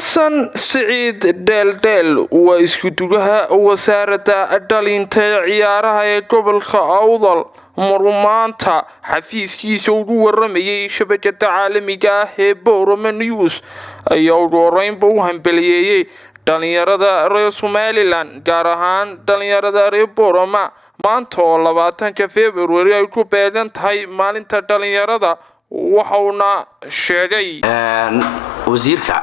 حسن سعيد دلدل وإسكتوها وسارة دالينتا عيارها قبل أوضل مرمانتا حفيزكي سودو ورمي شبكة عالمية بورما نيوز أيو رينبو همبليي dhalinyarada reer Somaliland gaar ahaan dhalinyarada reer Boorama maanta oo 20 February ay ku beegan tahay maalinta dhalinyarada waxauna sheegay wasiirka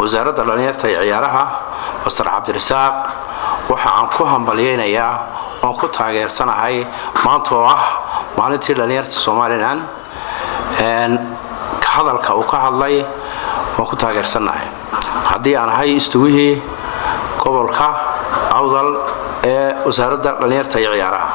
wasaaradda dhalinyarada iyo ciyaaraha Mr. Cabdirasaaq waxa aan ku hambalyeeynaa oo ku taageersanahay maanta oo ah maalintii dhalinyarada Somaliland ka hadalka uu ka hadlay oo ku taageersanahay haddii aan ahay istuwihii gobolka awdal ee wasaaradda dhalinyarada iyo ciyaaraha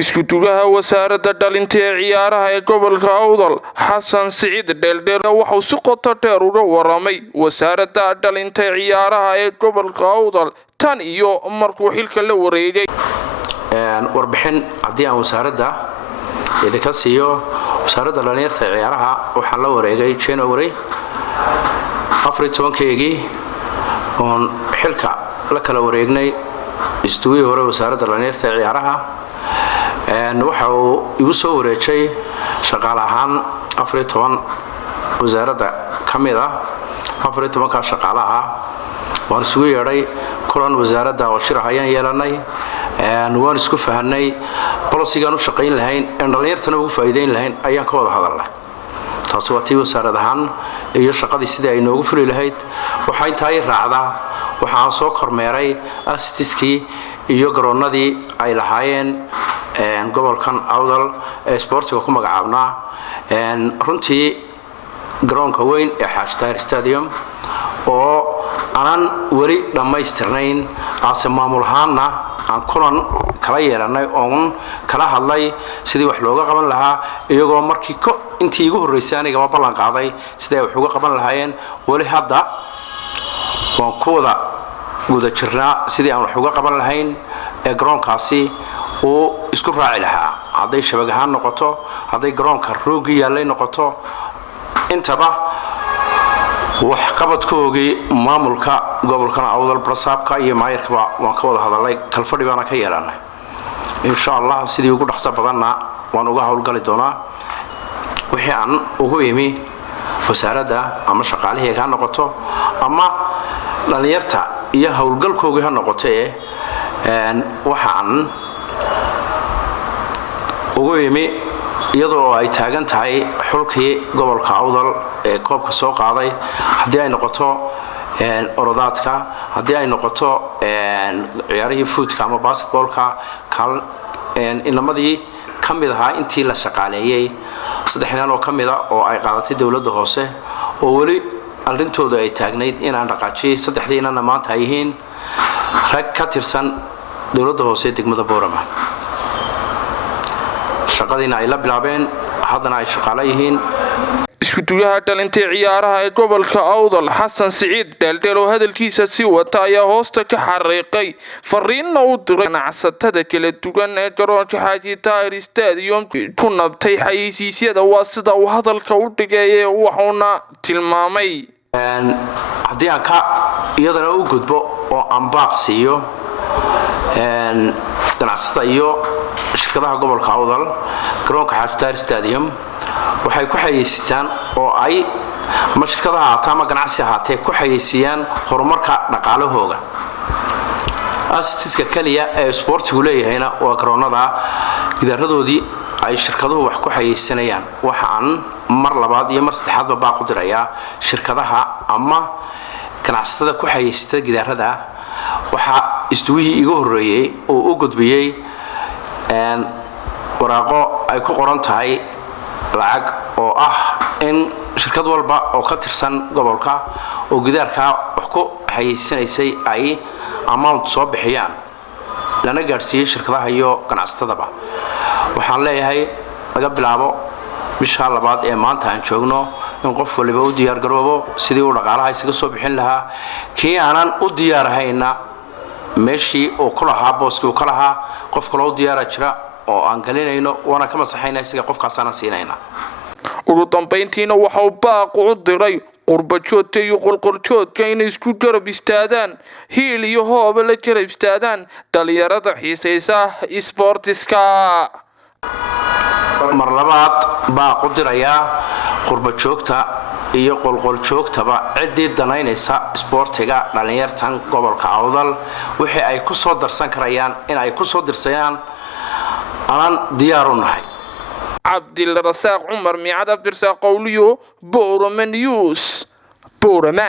iskutugaha wasaaradda dhalinta ee ciyaaraha ee gobolka awdal xasan siciid dheeldheer wuxuu si qoto dheer uga waramay wasaaradda dhalinta ee ciyaaraha ee gobolka awdal tan iyo markuu xilka la wareegay warbixin haddii aan wasaaradda idinka siiyo wasaaradda dhalinyarada ee ciyaaraha waxaan la wareegay January 14keegii oon xilka la kala wareegnay istuwii hore wasaaradda dhalinyarada ee ciyaaraha waxa uu igu soo wareejay shaqaale ahaan 14 wasaaradda kamid ah 14 ka shaqaalaha waan isugu yeeray kulan wasaaradda oo shir ayaan yeelanay waan isku fahanay policy-gan u shaqeyn lahayn dhalinyartana ugu faa'iideyn lahayn ayaan ka wada hadalnay taas waa tii wasaaraddahan iyo shaqadii sidii ay noogu fuli lahayd waxa intaay raacdaa waxa aan soo kormeeray astiskii iyo garoonadii ay lahaayeen gobolkan awdal ee sportiga ku magacaabnaa runtii garoonka weyn ee Xaashtaar Stadium oo aanan wali dhamaystirnayn aase maamulahaana aan kulan kala yeelanay oo kala hadlay sidii wax looga qaban lahaa iyagoo markii intii ugu horeysay aniga ballan qaaday sidii wax uga qaban lahaayeen wali hadda waan ku wada guda jirnaa sidii aan wax uga qaban lahayn ee garoonkaasi oo isku raaci lahaa haday shabagahan noqoto haday garoonka roogi yaalay noqoto intaba wax qabadkoogii maamulka gobolkan awdal brasaabka iyo maayirkaba waan ka wada hadalay kalfadhi baana ka yeelanay insha Allah sidii ugu dhaxsa badanna waan uga hawlgali doonaa wixii aan ugu yimi wasaaradda ama shaqaalihii ka noqoto ama dhalinyarta iyo hawlgalkoogii ha noqotee waxaan ugu yimi iyadoo ay taagan tahay xulkii gobolka awdal ee koobka soo qaaday hadii ay noqoto orodaadka hadii ay noqoto ciyaarihii foodka ama basketballka inamadii kamid ahaa intii la shaqaaleeyay saddexdan oo kamid ah oo ay qaadatay dawladda hoose oo wali arintooda ay taagnayd in aan dhaqaajiyay saddexdiinana maanta ay yihiin rag ka tirsan dawladda hoose degmada Boorama shaqadina ay la bilaabeen haddana ay shaqaale yihiin iskutugaha dhalinta ciyaaraha ee gobolka awdal xasan siciid daldal oo hadalkiisa si wata ayaa hoosta ka xariiqay fariin uu diray ganacsatada kala duwan ee garoonka Xaaji Tahir Stadium ku nabtay xayeysiisyada waa sida uu hadalka u dhigay wuxuuna tilmaamay haddii aan ka iyadana u gudbo oo aan baaqsiyo ganacsatada iyo shirkadaha gobolka awdal garoonka Xaaji Tahir Stadium waxay ku xayeysiistaan oo ay mashruucadaha ama ganacsi ahaatee ku xayeysiiyaan horumarka dhaqaalahooda astiska kaliya ee sportigu leeyahayna waa garoonada gidaaradoodii ay shirkaduhu wax ku xayeysanayaan waxaan mar labaad iyo mar saddexaadba baaq u dirayaa shirkadaha ama ganacsatada ku xayeysata gidaarada waxa istuwihii igu horeeyay oo u gudbiyay waraaqo ay ku qoran tahay lacag oo ah in shirkad walba oo ka tirsan gobolka oo gidaarka wax ku xayeysiinaysay ay amount soo bixiyaan lana gaarsiiyay shirkadaha iyo ganacsatadaba waxaan leeyahay laga bilaabo bisha labaad ee maanta aan joogno in qof waliba u diyaar garoobo sidii uu dhaqaalaha isaga soo bixin lahaa kii aanan u diyaarahayna meeshii oo kula booski oo kala qof kale u diyaar jira oo aan galinayno wana kama saxayna isaga qofkaasana siinayna ugu dambeyntiina waxa uu baaq u diray qurbajoodka iyo qolqoljoodka inay isku garab istaadaan hiil iyo hooba la garab istaadaan dhalinyarada xiisaysa isboortiska. mar labaad baa ku dirayaa qurbajoogta iyo qolqoljoogtaba ciddii danaynaysa isboortiga dhalinyartan gobolka Awdal wixii ay ku soo darsan karayaan in ay ku soo dirsayaan aan diyaar u nahay. Cabdilrasaaq Cumar Miicad Abdirsaaq Qowliyo Boorama News Boorama.